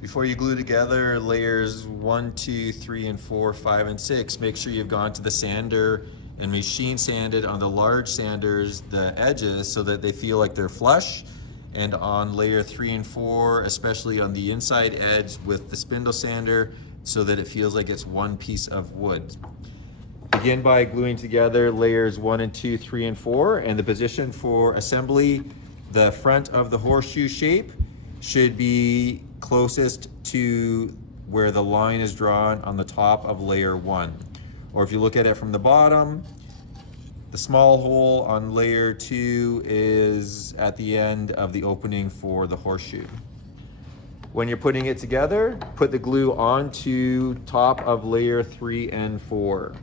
Before you glue together layers 1, 2, 3, and 4, 5, and 6, make sure you've gone to the sander and machine sanded on the large sanders the edges so that they feel like they're flush. And on layer 3 and 4, especially on the inside edge with the spindle sander, so that it feels like it's one piece of wood. Begin by gluing together layers 1 and 2, 3, and 4, and the position for assembly, the front of the horseshoe shape should be closest to where the line is drawn on the top of layer 1. Or if you look at it from the bottom, the small hole on layer 2 is at the end of the opening for the horseshoe. When you're putting it together, put the glue onto top of layer 3 and 4.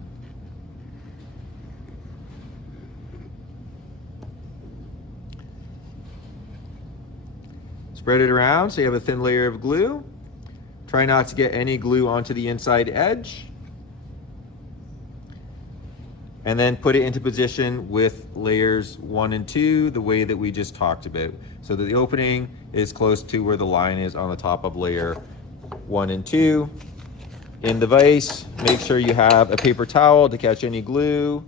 Spread it around so you have a thin layer of glue. Try not to get any glue onto the inside edge. And then put it into position with layers 1 and 2 the way that we just talked about, so that the opening is close to where the line is on the top of layer 1 and 2. In the vise, make sure you have a paper towel to catch any glue.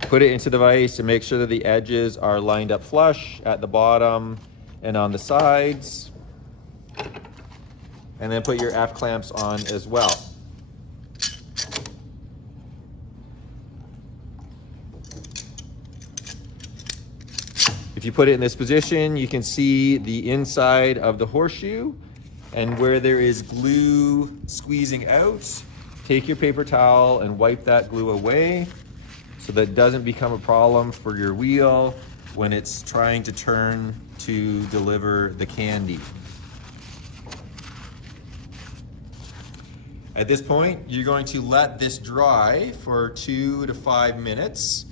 Put it into the vise and make sure that the edges are lined up flush at the bottom and on the sides. And then put your F-clamps on as well. If you put it in this position, you can see the inside of the horseshoe, and where there is glue squeezing out, take your paper towel and wipe that glue away so that it doesn't become a problem for your wheel when it's trying to turn to deliver the candy. At this point, you're going to let this dry for 2 to 5 minutes,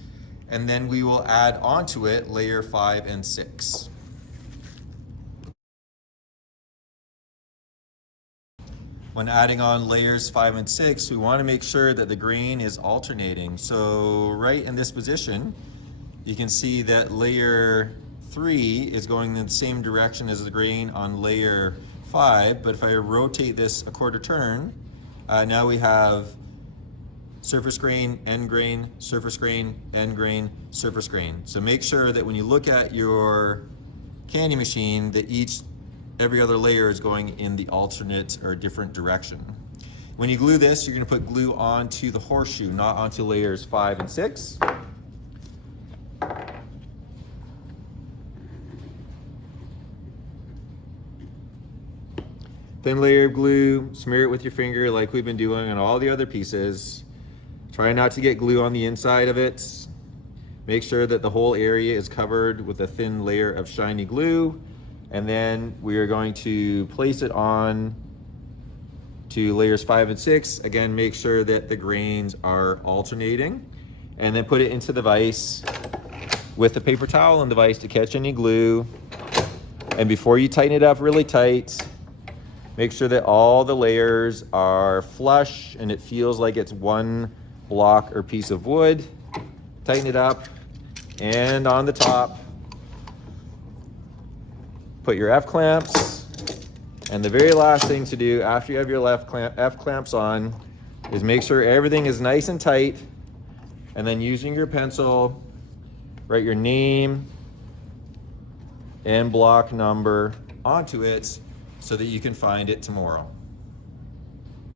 and then we will add onto it layer 5 and 6. When adding on layers 5 and 6, we want to make sure that the grain is alternating. So right in this position, you can see that layer 3 is going in the same direction as the grain on layer 5, but if I rotate this a quarter turn, now we have surface grain, end grain, surface grain, end grain, surface grain. So make sure that when you look at your candy machine that every other layer is going in the alternate or different direction. When you glue this, you're going to put glue onto the horseshoe, not onto layers 5 and 6. Thin layer of glue, smear it with your finger like we've been doing on all the other pieces. Try not to get glue on the inside of it. Make sure that the whole area is covered with a thin layer of shiny glue. And then we are going to place it on to layers 5 and 6. Again, make sure that the grains are alternating. And then put it into the vise with the paper towel in the vise to catch any glue. And before you tighten it up really tight, make sure that all the layers are flush and it feels like it's one block or piece of wood. Tighten it up, and on the top, put your F-clamps. And the very last thing to do after you have your F-clamps on is make sure everything is nice and tight, and then using your pencil, write your name and block number onto it so that you can find it tomorrow.